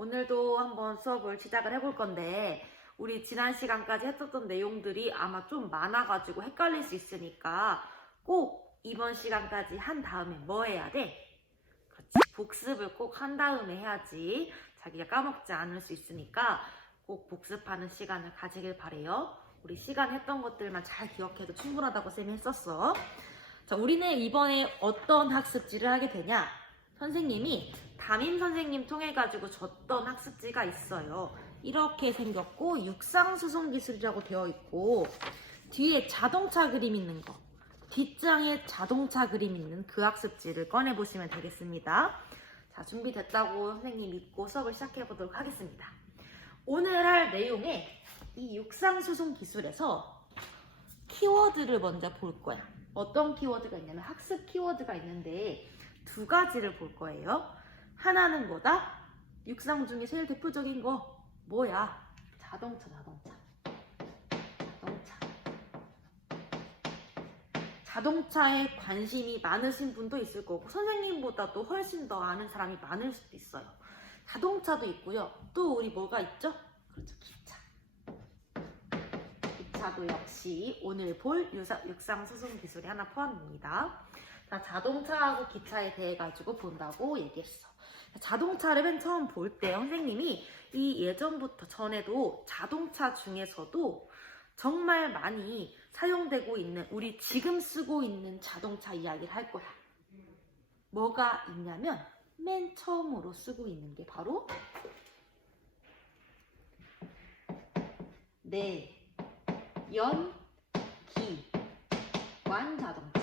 오늘도 한번 수업을 시작을 해볼 건데 우리 지난 시간까지 했었던 내용들이 아마 좀 많아가지고 헷갈릴 수 있으니까 꼭 이번 시간까지 한 다음에 뭐 해야 돼? 그렇지, 복습을 꼭 한 다음에 해야지 자기가 까먹지 않을 수 있으니까 꼭 복습하는 시간을 가지길 바래요. 우리 시간 했던 것들만 잘 기억해도 충분하다고 쌤이 했었어. 자, 우리는 이번에 어떤 학습지를 하게 되냐? 선생님이 담임 선생님 통해 가지고 줬던 학습지가 있어요. 이렇게 생겼고 육상수송기술이라고 되어 있고 뒤에 자동차 그림 있는 거, 뒷장에 자동차 그림 있는 그 학습지를 꺼내 보시면 되겠습니다. 자, 준비됐다고 선생님 믿고 수업을 시작해 보도록 하겠습니다. 오늘 할 내용에 이 육상수송기술에서 키워드를 먼저 볼 거야. 어떤 키워드가 있냐면 학습 키워드가 있는데 두 가지를 볼 거예요. 하나는 뭐다? 육상 중에 제일 대표적인 거 뭐야? 자동차. 자동차에 관심이 많으신 분도 있을 거고 선생님보다도 훨씬 더 아는 사람이 많을 수도 있어요. 자동차도 있고요. 또 우리 뭐가 있죠? 그렇죠, 기차. 기차도 역시 오늘 볼 육상수송기술이 하나 포함됩니다. 자, 자동차하고 기차에 대해 가지고 본다고 얘기했어. 자동차를 맨 처음 볼 때 선생님이 이 예전부터 전에도 자동차 중에서도 정말 많이 사용되고 있는 우리 지금 쓰고 있는 자동차 이야기를 할 거야. 뭐가 있냐면 맨 처음으로 쓰고 있는 게 바로 내연기관 자동차.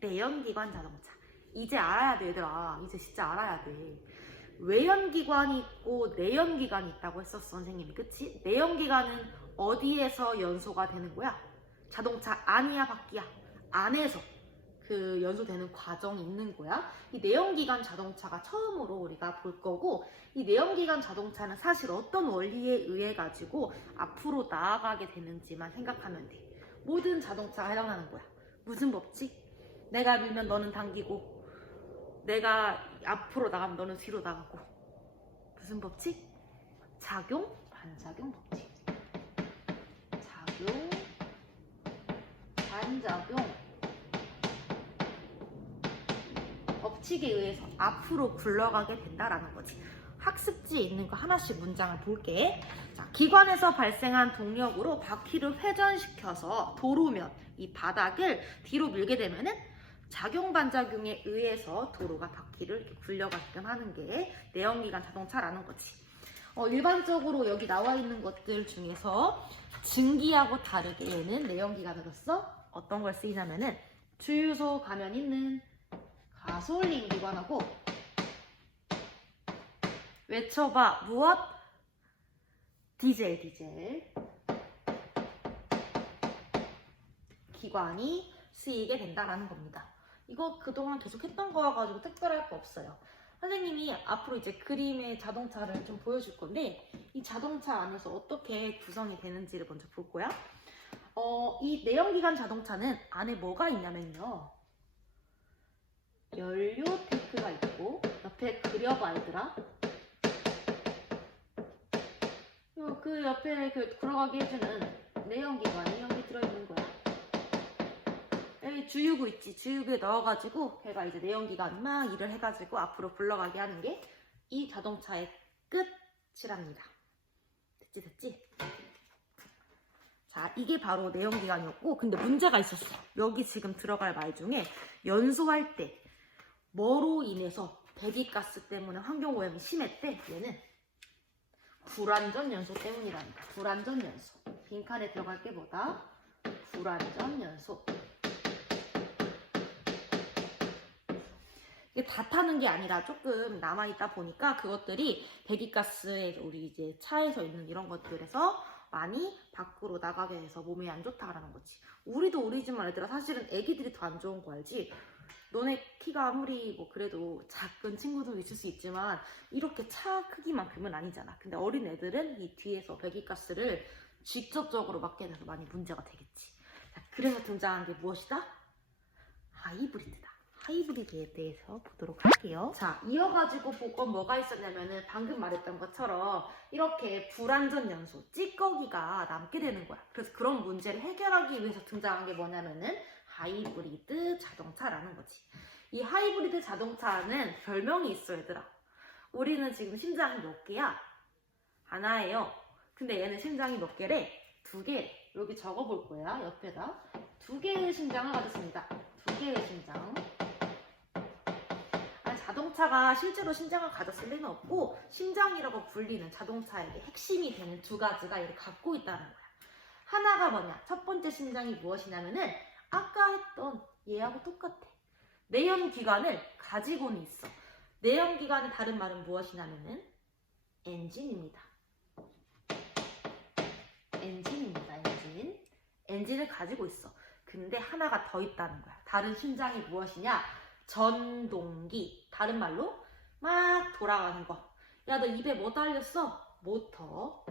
내연기관 자동차. 이제 알아야 돼, 얘들아. 이제 진짜 알아야 돼. 외연기관이 있고 내연기관이 있다고 했었어, 선생님이. 그치? 내연기관은 어디에서 연소가 되는 거야? 자동차 안이야, 밖이야? 안에서 그 연소되는 과정이 있는 거야. 이 내연기관 자동차가 처음으로 우리가 볼 거고, 이 내연기관 자동차는 사실 어떤 원리에 의해 가지고 앞으로 나아가게 되는지만 생각하면 돼. 모든 자동차가 해당하는 거야. 무슨 법칙? 내가 밀면 너는 당기고 내가 앞으로 나가면 너는 뒤로 나가고. 무슨 법칙? 작용, 반작용 법칙. 작용, 반작용 법칙에 의해서 앞으로 굴러가게 된다라는 거지. 학습지에 있는 거 하나씩 문장을 볼게. 자, 기관에서 발생한 동력으로 바퀴를 회전시켜서 도로면 이 바닥을 뒤로 밀게 되면은 작용 반작용에 의해서 도로가 바퀴를 이렇게 굴려가게끔 하는 게 내연기관 자동차라는 거지. 일반적으로 여기 나와 있는 것들 중에서 증기하고 다르게 얘는 내연기관으로서 어떤 걸 쓰이냐면은 주유소 가면 있는 가솔린 기관하고 외쳐봐 무엇? 디젤 기관이 쓰이게 된다라는 겁니다. 이거 그동안 계속 했던 거라 가지고 특별할 거 없어요. 선생님이 앞으로 이제 그림의 자동차를 좀 보여줄 건데 이 자동차 안에서 어떻게 구성이 되는지를 먼저 볼 거야. 이 내연기관 자동차는 안에 뭐가 있냐면요. 연료 탱크가 있고 옆에 그려봐 얘들아. 그 옆에 그 굴러가게 해주는 내연기관이 여기 들어있는 거야. 여기 주유구 있지. 주유구에 넣어가지고 걔가 이제 내연기관이 막 일을 해가지고 앞으로 굴러가게 하는 게 이 자동차의 끝이랍니다. 됐지? 자, 이게 바로 내연기관이었고 근데 문제가 있었어. 여기 지금 들어갈 말 중에 연소할 때 뭐로 인해서 배기가스 때문에 환경오염이 심했대. 얘는 불완전 연소 때문이랍니다. 불완전 연소. 빈칸에 들어갈 게 뭐다? 불완전 연소. 이게 다 타는 게 아니라 조금 남아있다 보니까 그것들이 배기가스에 우리 이제 차에서 있는 이런 것들에서 많이 밖으로 나가게 해서 몸에 안 좋다라는 거지. 우리도 우리지만 얘들아 사실은 애기들이 더 안 좋은 거 알지? 너네 키가 아무리 뭐 그래도 작은 친구도 있을 수 있지만 이렇게 차 크기만큼은 아니잖아. 근데 어린 애들은 이 뒤에서 배기가스를 직접적으로 맞게 돼서 많이 문제가 되겠지. 자, 그래서 등장한 게 무엇이다? 하이브리드다. 하이브리드에 대해서 보도록 할게요. 자, 이어가지고 볼 건 뭐가 있었냐면은 방금 말했던 것처럼 이렇게 불완전 연소, 찌꺼기가 남게 되는 거야. 그래서 그런 문제를 해결하기 위해서 등장한 게 뭐냐면은 하이브리드 자동차라는 거지. 이 하이브리드 자동차는 별명이 있어, 얘들아. 우리는 지금 심장이 몇 개야? 하나예요. 근데 얘는 심장이 몇 개래? 2개. 여기 적어볼 거야, 옆에다. 2개의 심장을 가졌습니다. 2개의 심장. 자동차가 실제로 심장을 가졌을 리는 없고 심장이라고 불리는 자동차에게 핵심이 되는 2가지가 얘를 갖고 있다는 거야. 하나가 뭐냐? 첫 번째 심장이 무엇이냐면은 아까 했던 얘하고 똑같아. 내연기관을 가지고는 있어. 내연기관의 다른 말은 무엇이냐면은 엔진입니다. 엔진입니다. 엔진을 가지고 있어. 근데 하나가 더 있다는 거야. 다른 심장이 무엇이냐? 전동기. 다른 말로 막 돌아가는 거. 야, 너 입에 뭐 달렸어? 모터.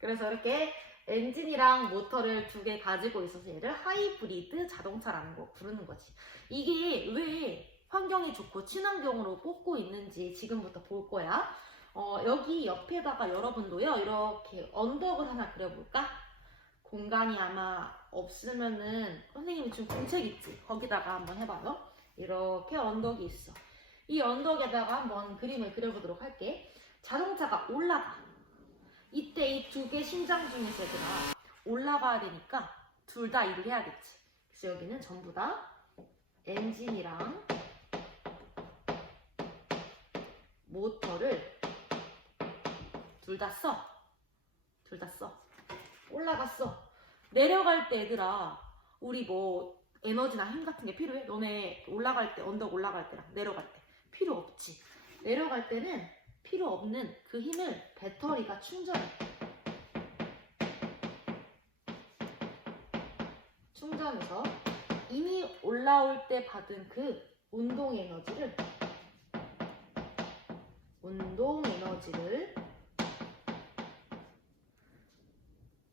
그래서 이렇게 엔진이랑 모터를 2개 가지고 있어서 얘를 하이브리드 자동차라는 거 부르는 거지. 이게 왜 환경이 좋고 친환경으로 뽑고 있는지 지금부터 볼 거야. 여기 옆에다가 여러분도요, 이렇게 언덕을 하나 그려볼까? 공간이 아마 없으면은 선생님이 지금 공책 있지? 거기다가 한번 해봐요. 이렇게 언덕이 있어. 이 언덕에다가 한번 그림을 그려보도록 할게. 자동차가 올라가. 이때 이 2개 심장 중에서 얘들아 올라가야 되니까 둘 다 일을 해야겠지. 그래서 여기는 전부 다 엔진이랑 모터를 둘 다 써. 둘 다 써. 올라갔어. 내려갈 때 얘들아 우리 뭐 에너지나 힘 같은 게 필요해? 너네 올라갈 때 언덕 올라갈 때랑 내려갈 때 필요 없지. 내려갈 때는 필요 없는 그 힘을 배터리가 충전해. 충전해서 이미 올라올 때 받은 그 운동 에너지를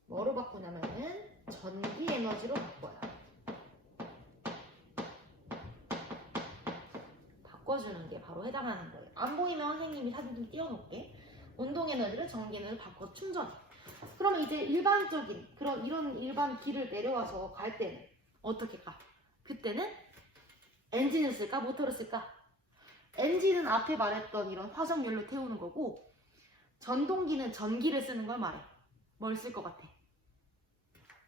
뭐로 바꾸냐면은 전기 에너지로 바꿔요. 바꿔주는 게 바로 해당하는 거예요. 안 보이면 선생님이 사진 좀 띄워놓을게. 운동 에너지를 전기 에너지로 바꿔 충전해. 그러면 이제 일반적인 이런 일반 길을 내려와서 갈 때는 어떻게 가? 그때는 엔진을 쓸까? 모터를 쓸까? 엔진은 앞에 말했던 이런 화석연료 태우는 거고 전동기는 전기를 쓰는 걸 말해. 뭘 쓸 것 같아?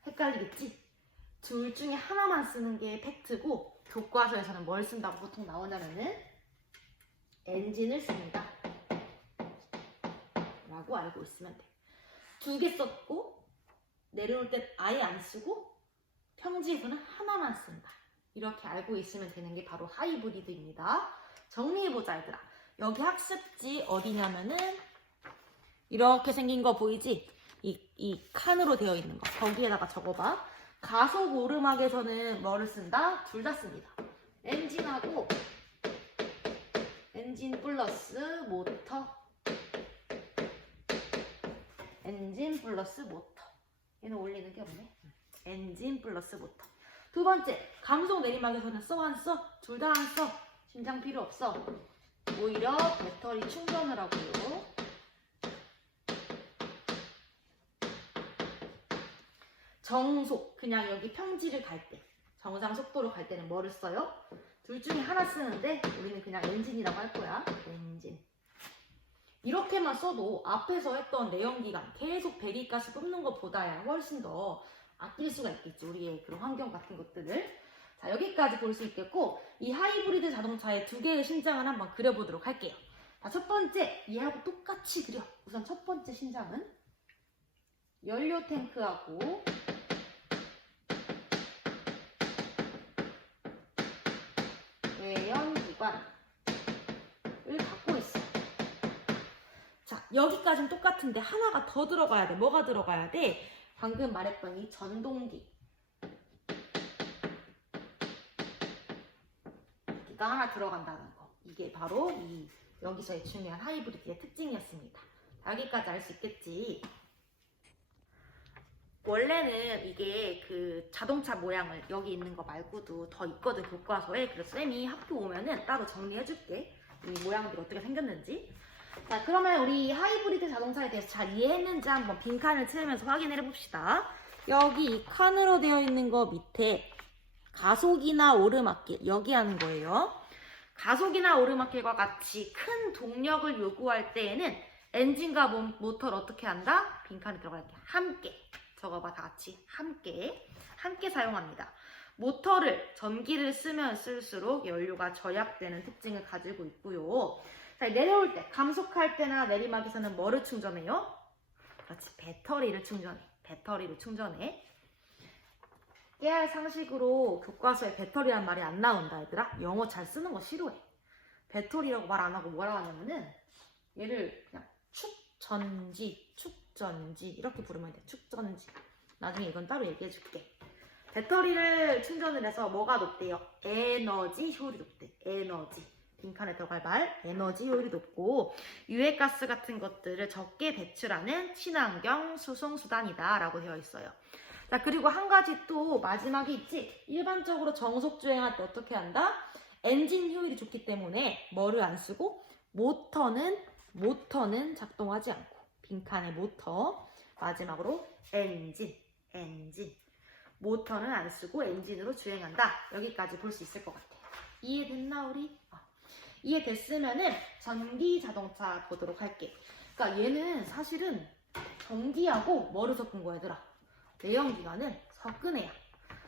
헷갈리겠지? 둘 중에 하나만 쓰는 게 팩트고 교과서에서는 뭘 쓴다고 보통 나오냐면은 엔진을 씁니다 라고 알고 있으면 돼. 2개 썼고 내려올 때 아예 안 쓰고 평지에서는 하나만 쓴다. 이렇게 알고 있으면 되는 게 바로 하이브리드입니다. 정리해보자 얘들아. 여기 학습지 어디냐면은 이렇게 생긴 거 보이지? 이 칸으로 되어 있는 거 거기에다가 적어봐. 가속 오르막에서는 뭐를 쓴다? 둘 다 씁니다. 엔진하고 엔진 플러스 모터. 엔진 플러스 모터. 얘는 올리는 게 없네. 엔진 플러스 모터. 2번째, 감속 내리막에서는 써 안 써? 둘 다 안 써. 심장 필요 없어. 오히려 배터리 충전을 하고요. 정속, 그냥 여기 평지를 갈 때, 정상 속도로 갈 때는 뭐를 써요? 둘 중에 하나 쓰는데 우리는 그냥 엔진이라고 할 거야. 엔진. 이렇게만 써도 앞에서 했던 내연기관 계속 배기가스 뿜는 것보다야 훨씬 더 아낄 수가 있겠지. 우리의 그런 환경 같은 것들을. 자, 여기까지 볼 수 있겠고 이 하이브리드 자동차의 2개의 심장을 한번 그려보도록 할게요. 자, 첫 번째, 얘하고 똑같이 그려. 우선 첫 번째 심장은 연료 탱크하고 외연기관을 갖고 있어. 자, 여기까지는 똑같은데 하나가 더 들어가야 돼. 뭐가 들어가야 돼? 방금 말했던 이 전동기. 기가 하나 들어간다는 거. 이게 바로 이 여기서의 중요한 하이브리드의 특징이었습니다. 여기까지 알 수 있겠지? 원래는 이게 그 자동차 모양을 여기 있는 거 말고도 더 있거든, 교과서에. 그래서 쌤이 학교 오면은 따로 정리해줄게. 이 모양들이 어떻게 생겼는지. 자, 그러면 우리 하이브리드 자동차에 대해서 잘 이해했는지 한번 빈칸을 치면서 확인을 해봅시다. 여기 이 칸으로 되어 있는 거 밑에 가속이나 오르막길, 여기 하는 거예요. 가속이나 오르막길과 같이 큰 동력을 요구할 때에는 엔진과 모터를 어떻게 한다? 빈칸에 들어갈게. 함께. 적어봐, 다 같이. 함께. 함께 사용합니다. 모터를 전기를 쓰면 쓸수록 연료가 절약되는 특징을 가지고 있고요. 자, 내려올 때, 감속할 때나 내리막에서는 뭐를 충전해요? 그렇지, 배터리를 충전해. 배터리를 충전해. 깨알 상식으로 교과서에 배터리란 말이 안 나온다, 얘들아. 영어 잘 쓰는 거 싫어해. 배터리라고 말 안 하고 뭐라고 하냐면은 얘를 그냥 축전지, 축전지 이렇게 부르면 돼. 축전지. 나중에 이건 따로 얘기해 줄게. 배터리를 충전을 해서 뭐가 높대요? 에너지 효율이 높대. 에너지. 빈칸에 들어갈 말, 에너지 효율이 높고 유해가스 같은 것들을 적게 배출하는 친환경 수송수단이다 라고 되어 있어요. 자, 그리고 한 가지 또 마지막에 있지. 일반적으로 정속주행할 때 어떻게 한다? 엔진 효율이 좋기 때문에 뭐를 안 쓰고 모터는 작동하지 않고 빈칸에 모터, 마지막으로 엔진 모터는 안 쓰고 엔진으로 주행한다. 여기까지 볼 수 있을 것 같아요. 이해됐나 우리? 이해됐으면은 전기 자동차 보도록 할게. 그러니까 얘는 사실은 전기하고 뭐를 섞은 거야 얘들아? 내연기관을 섞은 애야.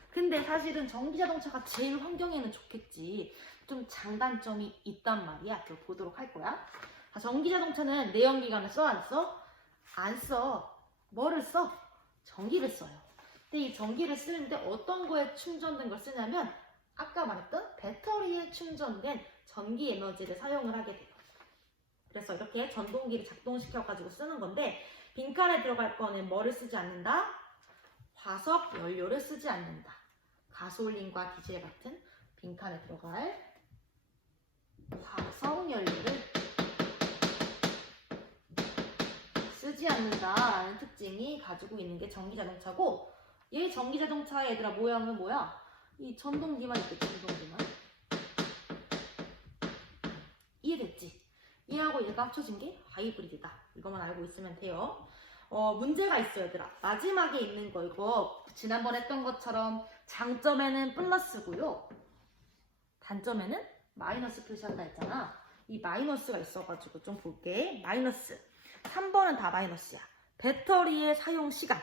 근데 사실은 전기 자동차가 제일 환경에는 좋겠지. 좀 장단점이 있단 말이야. 그걸 보도록 할 거야. 자, 전기 자동차는 내연기관을 써 안 써? 안 써. 뭐를 써? 전기를 써요. 근데 이 전기를 쓰는데 어떤 거에 충전된 걸 쓰냐면 아까 말했던 배터리에 충전된 전기 에너지를 사용을 하게 돼요. 그래서 이렇게 전동기를 작동시켜가지고 쓰는 건데 빈칸에 들어갈 거는 뭐를 쓰지 않는다? 화석 연료를 쓰지 않는다. 가솔린과 디젤 같은 빈칸에 들어갈 화석 연료를 쓰지 않는다라는 특징이 가지고 있는 게 전기자동차고 얘 전기자동차의 얘들아 모양은 뭐야? 이 전동기만 있겠지, 전동기만. 이해됐지? 얘하고 얘가 합쳐진 게 하이브리드다. 이것만 알고 있으면 돼요. 문제가 있어요, 얘들아. 마지막에 있는 거 이거 지난번 했던 것처럼 장점에는 플러스고요. 단점에는 마이너스 표시한다 했잖아. 이 마이너스가 있어가지고 좀 볼게. 마이너스. 3번은 다 마이너스야. 배터리의 사용 시간,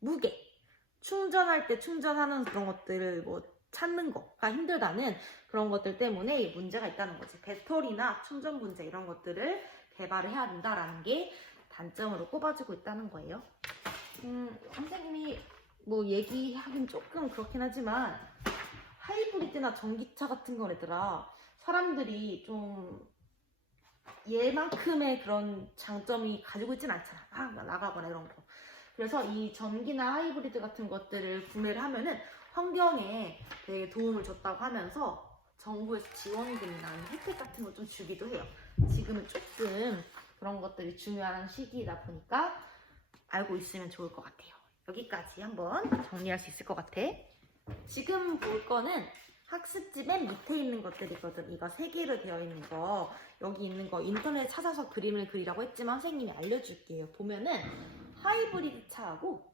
무게, 충전할 때 충전하는 그런 것들을 뭐 찾는 거가 힘들다는 그런 것들 때문에 이 문제가 있다는 거지. 배터리나 충전 문제 이런 것들을 개발을 해야 된다라는 게 단점으로 꼽아주고 있다는 거예요. 선생님이 뭐 얘기하긴 조금 그렇긴 하지만 하이브리드나 전기차 같은 거 얘들아 사람들이 좀 얘만큼의 그런 장점이 가지고 있진 않잖아. 막 나가거나 이런 거. 그래서 이 전기나 하이브리드 같은 것들을 구매를 하면은 환경에 되게 도움을 줬다고 하면서 정부에서 지원금이나 혜택 같은 걸 좀 주기도 해요. 지금은 조금 그런 것들이 중요한 시기이다 보니까 알고 있으면 좋을 것 같아요. 여기까지 한번 정리할 수 있을 것 같아. 지금 볼 거는 학습지 맨 밑에 있는 것들이거든. 이거 3개로 되어 있는 거, 여기 있는 거 인터넷 찾아서 그림을 그리라고 했지만 선생님이 알려줄게요. 보면은 하이브리드 차하고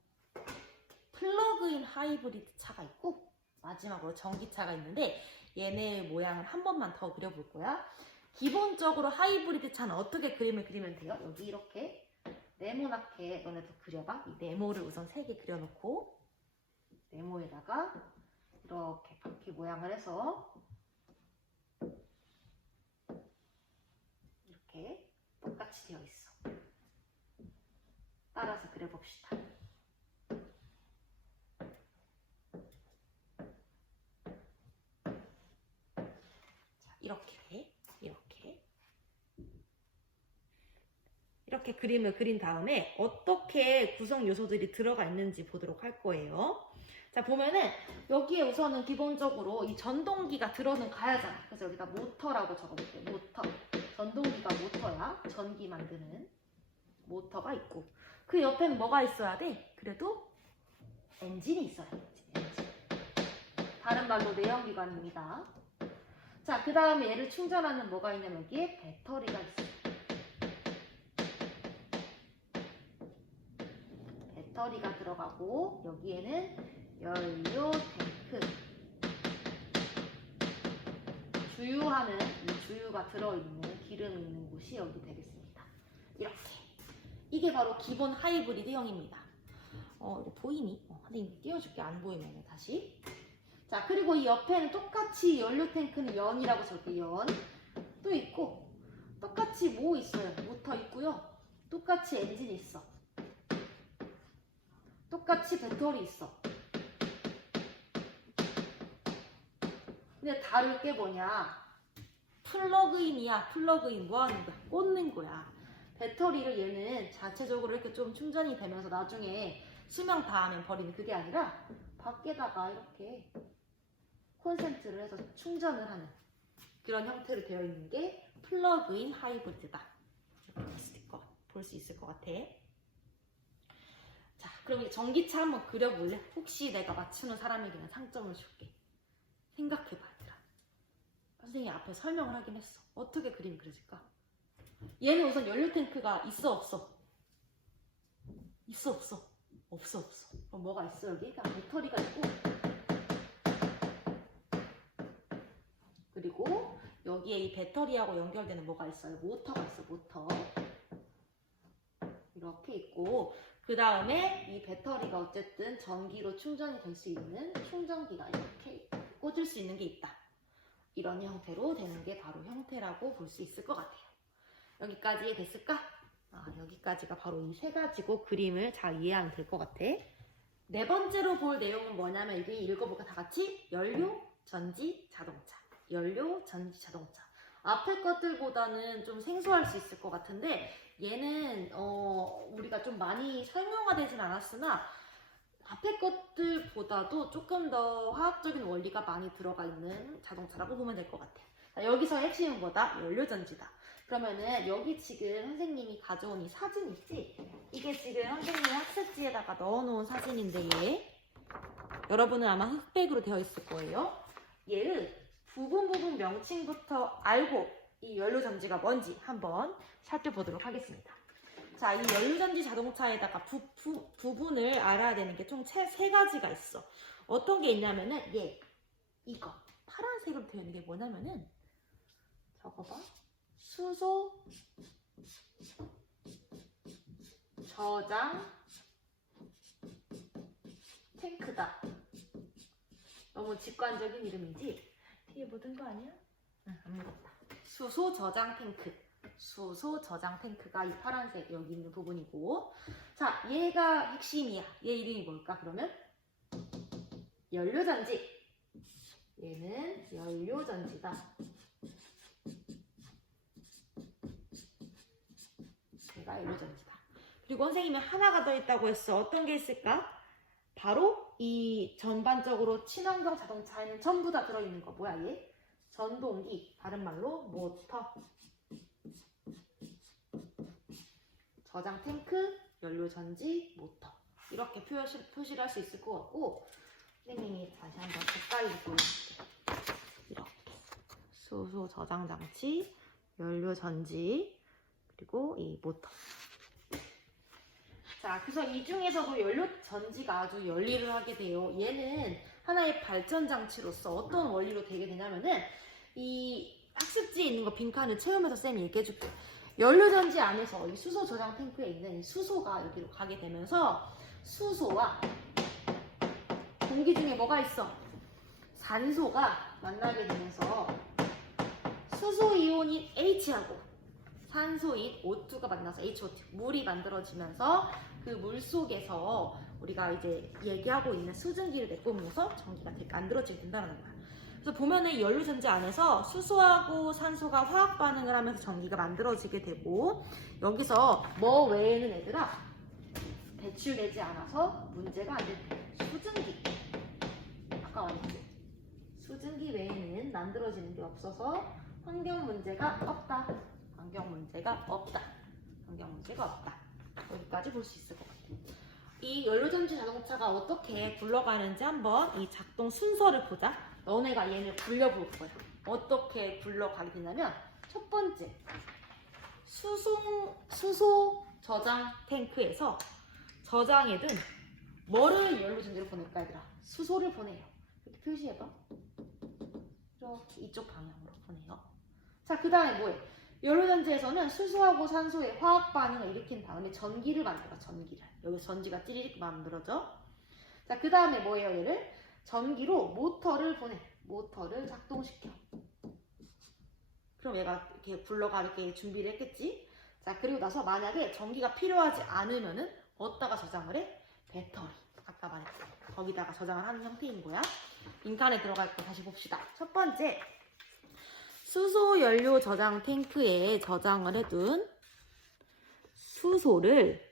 플러그인 하이브리드 차가 있고 마지막으로 전기차가 있는데 얘네 모양을 한 번만 더 그려볼 거야. 기본적으로 하이브리드 차는 어떻게 그림을 그리면 돼요? 여기 이렇게 네모나게 너네도 그려봐. 이 네모를 우선 3개 그려놓고 네모에다가 이렇게 바퀴 모양을 해서 이렇게 똑같이 되어 있어. 따라서 그려봅시다. 자, 이렇게 그림을 그린 다음에 어떻게 구성 요소들이 들어가 있는지 보도록 할 거예요. 자, 보면은 여기에 우선은 기본적으로 이 전동기가 들어는 가야잖아. 그래서 여기다 모터라고 적어볼게요. 모터. 전동기가 모터야. 전기 만드는 모터가 있고 그 옆에는 뭐가 있어야 돼? 그래도 엔진이 있어야지. 엔진. 다른 말로 내연기관입니다. 자, 그 다음에 얘를 충전하는 뭐가 있냐면 여기에 배터리가 있어요. 배터리가 들어가고 여기에는 연료 탱크, 주유하는 이 주유가 들어있는 기름이 있는 곳이 여기 되겠습니다. 이렇게. 이게 바로 기본 하이브리드형입니다. 이거 보이니? 선생님 띄워줄게. 안 보이면 다시. 자, 그리고 이 옆에는 똑같이 연료 탱크는 연이라고 적을게. 연. 또 있고 똑같이 뭐 있어요? 모터 있고요. 똑같이 엔진 있어. 똑같이 배터리 있어. 근데 다를 게 뭐냐? 플러그인이야. 플러그인 뭐 하는 거야? 꽂는 거야. 배터리를 얘는 자체적으로 이렇게 좀 충전이 되면서 나중에 수명 다하면 버리는 그게 아니라 밖에다가 이렇게 콘센트를 해서 충전을 하는 그런 형태로 되어 있는 게 플러그인 하이브리드다. 이렇게 스티커 볼 수 있을 것 같아. 자, 그럼 이제 전기차 한번 그려볼래? 혹시 내가 맞추는 사람에게는 상점을 줄게. 생각해봐, 얘들아. 선생님이 앞에 설명을 하긴 했어. 어떻게 그림이 그려질까? 얘는 우선 연료 탱크가 있어, 없어? 있어, 없어? 없어, 없어. 그럼 뭐가 있어, 여기? 그냥 배터리가 있고, 그리고 여기에 이 배터리하고 연결되는 뭐가 있어요? 모터가 있어, 모터. 이렇게 있고, 그 다음에 이 배터리가 어쨌든 전기로 충전이 될 수 있는 충전기가 이렇게 꽂을 수 있는 게 있다. 이런 형태로 되는 게 바로 형태라고 볼 수 있을 것 같아요. 여기까지 됐을까? 여기까지가 바로 이 세 가지고 그림을 잘 이해하면 될 것 같아. 네 번째로 볼 내용은 뭐냐면 이게 읽어볼까? 다 같이 연료, 전지, 자동차. 연료, 전지, 자동차. 앞에 것들보다는 좀 생소할 수 있을 것 같은데 얘는 우리가 좀 많이 설명화되진 않았으나 앞에 것들보다도 조금 더 화학적인 원리가 많이 들어가 있는 자동차라고 보면 될 것 같아요. 자, 여기서 핵심은 뭐다? 연료전지다. 그러면은 여기 지금 선생님이 가져온 이 사진 있지? 이게 지금 선생님이 학습지에다가 넣어놓은 사진인데 얘 여러분은 아마 흑백으로 되어 있을 거예요. 얘의 부분 명칭부터 알고 이 연료전지가 뭔지 한번 살펴보도록 하겠습니다. 자, 이 연료전지 자동차에다가 부분을 알아야 되는 게 총 세 가지가 있어. 어떤 게 있냐면은 이거 파란색으로 되어 있는 게 뭐냐면은 저거 봐. 수소 저장 탱크다. 너무 직관적인 이름이지? 뒤에 묻은 거 아니야? 응, 안 묻었다. 수소 저장 탱크. 수소 저장 탱크가 이 파란색 여기 있는 부분이고, 자, 얘가 핵심이야. 얘 이름이 뭘까? 그러면 연료전지. 얘는 연료전지다. 얘가 연료전지다. 그리고 선생님이 하나가 더 있다고 했어. 어떤 게 있을까? 바로 이 전반적으로 친환경 자동차에는 전부 다 들어있는 거. 뭐야 얘? 전동기. 다른 말로 모터. 저장 탱크, 연료전지, 모터. 이렇게 표시를 할 수 있을 것 같고, 선생님이 다시 한번 가까이 보여줄게요. 이렇게. 수소 저장 장치, 연료전지, 그리고 이 모터. 자, 그래서 이 중에서도 연료전지가 아주 열일을 하게 돼요. 얘는 하나의 발전 장치로서 어떤 원리로 되게 되냐면은 이 학습지에 있는 거 빈칸을 채우면서 쌤이 얘기해줄게. 연료전지 안에서 이 수소 저장 탱크에 있는 이 수소가 여기로 가게 되면서 수소와 공기 중에 뭐가 있어? 산소가 만나게 되면서 수소 이온인 H하고 산소인 O2가 만나서 H2, 물이 만들어지면서 그 물 속에서 우리가 이제 얘기하고 있는 수증기를 내뿜으면서 전기가 만들어지게 된다는 거야. 그래서 보면은 연료전지 안에서 수소하고 산소가 화학 반응을 하면서 전기가 만들어지게 되고, 여기서 뭐 외에는 얘들아 배출되지 않아서 문제가 안 된대. 수증기. 아까 말했지? 수증기 외에는 만들어지는 게 없어서 환경 문제가 없다. 환경 문제가 없다. 환경 문제가 없다. 여기까지 볼 수 있을 것 같아요. 이 연료전지 자동차가 어떻게 굴러가는지 한번 이 작동 순서를 보자. 너네가 얘를 굴려볼 거야. 어떻게 굴러가게 되냐면 첫 번째, 수소 저장 탱크에서 저장해둔 뭐를 연료전지로 보낼까 얘들아? 수소를 보내요. 이렇게 표시해봐. 이렇게 이쪽 방향으로 보내요. 자, 그 다음에 뭐해? 연료전지에서는 수소하고 산소의 화학 반응을 일으킨 다음에 전기를 만들어. 전기를. 여기서 전지가 찌리릭 만들어져. 자, 그 다음에 뭐예요? 얘를 전기로 모터를 보내. 모터를 작동시켜. 그럼 얘가 이렇게 굴러가게 준비를 했겠지? 자, 그리고 나서 만약에 전기가 필요하지 않으면은 어디다가 저장을 해? 배터리. 아까 말했지. 거기다가 저장을 하는 형태인 거야. 빈칸에 들어갈 거 다시 봅시다. 첫 번째, 수소 연료 저장 탱크에 저장을 해둔 수소를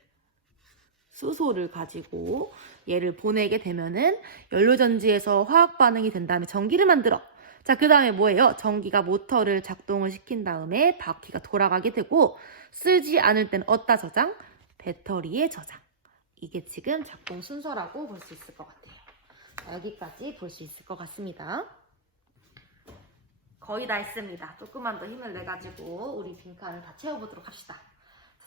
가지고 얘를 보내게 되면은 연료전지에서 화학 반응이 된 다음에 전기를 만들어. 자, 그 다음에 뭐예요? 전기가 모터를 작동을 시킨 다음에 바퀴가 돌아가게 되고, 쓰지 않을 때는 어디다 저장? 배터리에 저장. 이게 지금 작동 순서라고 볼 수 있을 것 같아요. 자, 여기까지 볼 수 있을 것 같습니다. 거의 다 했습니다. 조금만 더 힘을 내가지고 우리 빈칸을 다 채워보도록 합시다.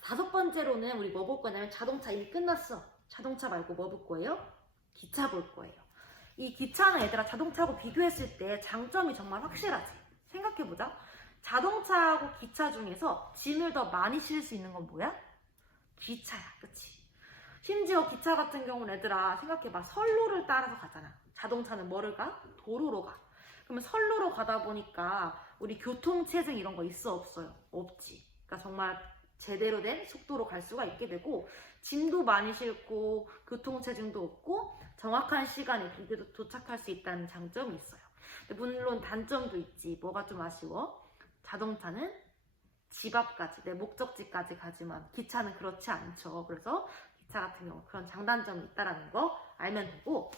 다섯 번째로는 우리 뭐 볼 거냐면 자동차 이미 끝났어. 자동차 말고 뭐 볼 거예요? 기차 볼 거예요. 이 기차는 얘들아 자동차하고 비교했을 때 장점이 정말 확실하지. 생각해보자. 자동차하고 기차 중에서 짐을 더 많이 실을 수 있는 건 뭐야? 기차야. 그치? 심지어 기차 같은 경우는 얘들아 생각해봐. 선로를 따라서 가잖아. 자동차는 뭐를 가? 도로로 가. 그러면 선로로 가다 보니까 우리 교통체증 이런 거 있어 없어요? 없지. 그러니까 정말 제대로 된 속도로 갈 수가 있게 되고 짐도 많이 싣고 교통체증도 없고 정확한 시간에 도착할 수 있다는 장점이 있어요. 근데 물론 단점도 있지. 뭐가 좀 아쉬워? 자동차는 집 앞까지, 내 목적지까지 가지만 기차는 그렇지 않죠. 그래서 기차 같은 경우 그런 장단점이 있다는 거 알면 되고,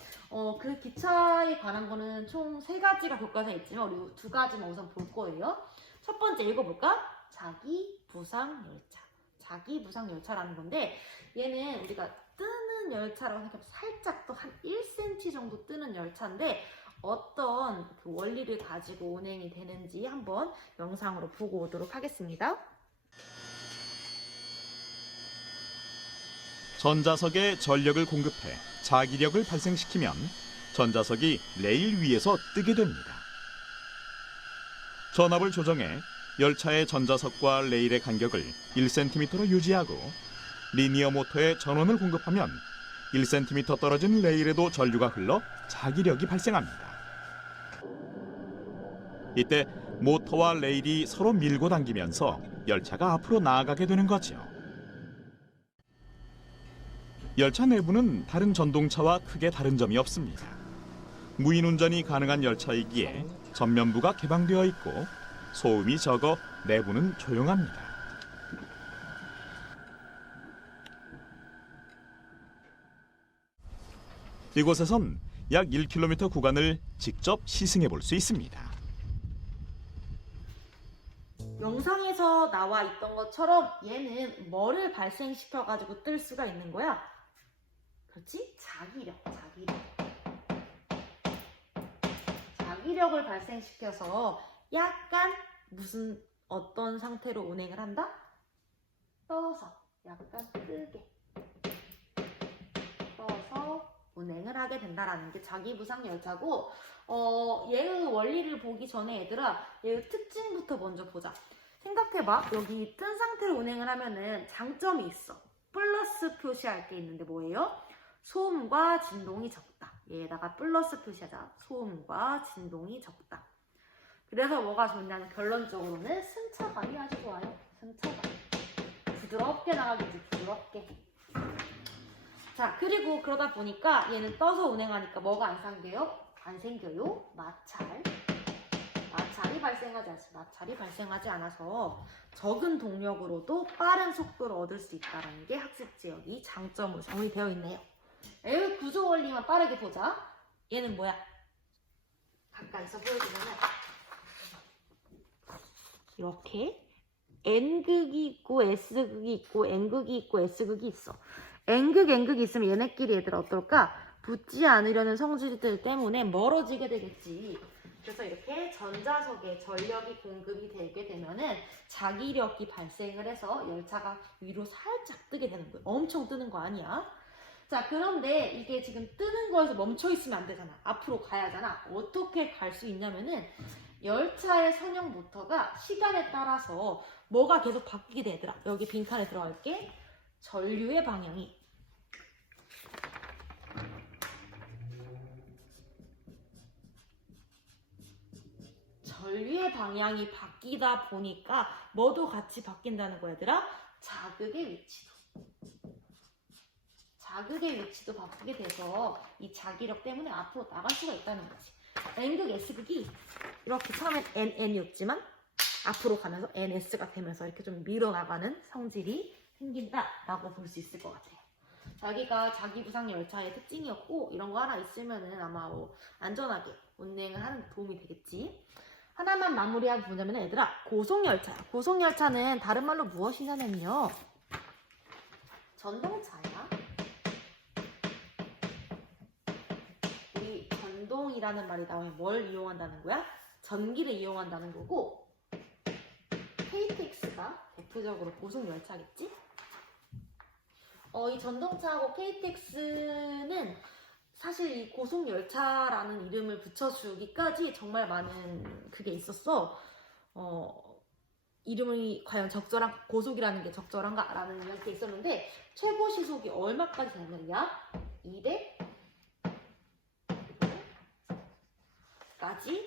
그 기차에 관한 거는 총 3가지가 교과서에 있지만 우리 2가지만 우선 볼 거예요. 첫 번째 읽어볼까? 자기부상열차. 자기부상열차라는 건데 얘는 우리가 뜨는 열차라고 생각하면 살짝 또 한 1cm 정도 뜨는 열차인데 어떤 그 원리를 가지고 운행이 되는지 한번 영상으로 보고 오도록 하겠습니다. 전자석에 전력을 공급해 자기력을 발생시키면 전자석이 레일 위에서 뜨게 됩니다. 전압을 조정해 열차의 전자석과 레일의 간격을 1cm로 유지하고 리니어 모터에 전원을 공급하면 1cm 떨어진 레일에도 전류가 흘러 자기력이 발생합니다. 이때 모터와 레일이 서로 밀고 당기면서 열차가 앞으로 나아가게 되는 거죠. 열차 내부는 다른 전동차와 크게 다른 점이 없습니다. 무인 운전이 가능한 열차이기에 전면부가 개방되어 있고 소음이 적어 내부는 조용합니다. 이곳에선 약 1km 구간을 직접 시승해 볼 수 있습니다. 영상에서 나와 있던 것처럼 얘는 뭐를 발생시켜가지고 뜰 수가 있는 거야? 그렇지? 자기력을 발생시켜서 약간 무슨 어떤 상태로 운행을 한다? 떠서 약간 뜨게 떠서 운행을 하게 된다라는 게 자기부상열차고, 얘의 원리를 보기 전에 얘들아 얘의 특징부터 먼저 보자. 생각해봐. 여기 뜬 상태로 운행을 하면은 장점이 있어. 플러스 표시할 게 있는데 뭐예요? 소음과 진동이 적다. 얘에다가 플러스 표시하자. 소음과 진동이 적다. 그래서 뭐가 좋냐면 결론적으로는 승차감이 아주 좋아요. 승차감. 부드럽게 나가겠지. 부드럽게. 자, 그리고 그러다 보니까 얘는 떠서 운행하니까 뭐가 안 생겨요? 안 생겨요. 마찰이 발생하지 않아서 적은 동력으로도 빠른 속도를 얻을 수 있다는 게 학습지역이 장점으로 정의되어 있네요. 얘의 구조 원리만 빠르게 보자. 얘는 뭐야? 가까이서 보여주면 이렇게 N극이 있고 S극이 있고 N극이 있고 S극이 있어. N극이 있으면 얘네끼리 얘들아 어떨까? 붙지 않으려는 성질들 때문에 멀어지게 되겠지. 그래서 이렇게 전자석에 전력이 공급이 되게 되면은 자기력이 발생을 해서 열차가 위로 살짝 뜨게 되는 거예요. 엄청 뜨는 거 아니야? 자, 그런데 이게 지금 뜨는 거에서 멈춰 있으면 안 되잖아. 앞으로 가야 하잖아. 어떻게 갈 수 있냐면은 열차의 선형 모터가 시간에 따라서 뭐가 계속 바뀌게 되더라. 여기 빈칸에 들어갈게. 전류의 방향이 바뀌다 보니까 뭐도 같이 바뀐다는 거야, 얘들아? 자극의 위치도 바뀌게 돼서 이 자기력 때문에 앞으로 나갈 수가 있다는 거지. N극, S극이 이렇게 처음엔 NN이었지만 앞으로 가면서 NS가 되면서 이렇게 좀 밀어나가는 성질이 생긴다라고 볼 수 있을 것 같아요. 자기가 자기부상 열차의 특징이었고 이런 거 하나 있으면은 아마 안전하게 운행을 하는 데 도움이 되겠지. 하나만 마무리하고 보자면 얘들아, 고속열차야. 고속열차는 다른 말로 무엇이냐면요, 전동차야. 우리 전동이라는 말이 나오면 뭘 이용한다는 거야? 전기를 이용한다는 거고, KTX가 대표적으로 고속열차겠지? 이 전동차하고 KTX는 사실 이 고속열차라는 이름을 붙여주기까지 정말 많은 그게 있었어. 이름이 과연 고속이라는 게 적절한가라는 이야기가 있었는데, 최고 시속이 얼마까지 되냐면 약 200까지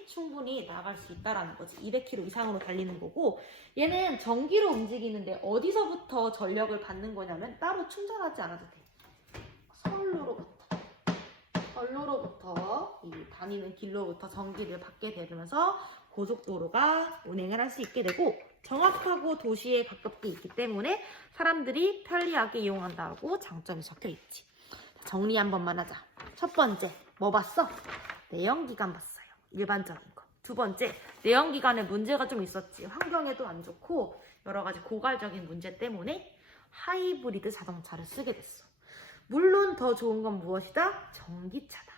충분히 나갈 수 있다라는 거지. 200km 이상으로 달리는 거고, 얘는 전기로 움직이는데 어디서부터 전력을 받는 거냐면 따로 충전하지 않아도 돼. 선로로부터 이 다니는 길로부터 전기를 받게 되면서 고속도로가 운행을 할 수 있게 되고, 정확하고 도시에 가깝게 있기 때문에 사람들이 편리하게 이용한다고 장점이 적혀 있지. 정리 한 번만 하자. 첫 번째, 뭐 봤어? 내연기관 봤어요. 일반적인 거. 두 번째, 내연기관에 문제가 좀 있었지. 환경에도 안 좋고 여러 가지 고갈적인 문제 때문에 하이브리드 자동차를 쓰게 됐어. 물론 더 좋은 건 무엇이다? 전기차다.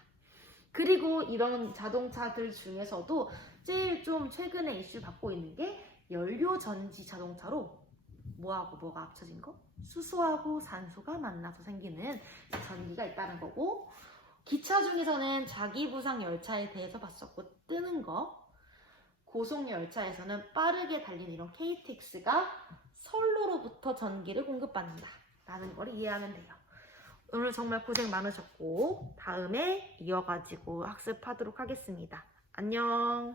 그리고 이런 자동차들 중에서도 제일 좀 최근에 이슈 받고 있는 게 연료전지 자동차로 뭐하고 뭐가 합쳐진 거? 수소하고 산소가 만나서 생기는 전기가 있다는 거고, 기차 중에서는 자기부상 열차에 대해서 봤었고 뜨는 거, 고속열차에서는 빠르게 달리는 이런 KTX가 선로로부터 전기를 공급받는다 라는 걸 이해하면 돼요. 오늘 정말 고생 많으셨고 다음에 이어가지고 학습하도록 하겠습니다. 안녕.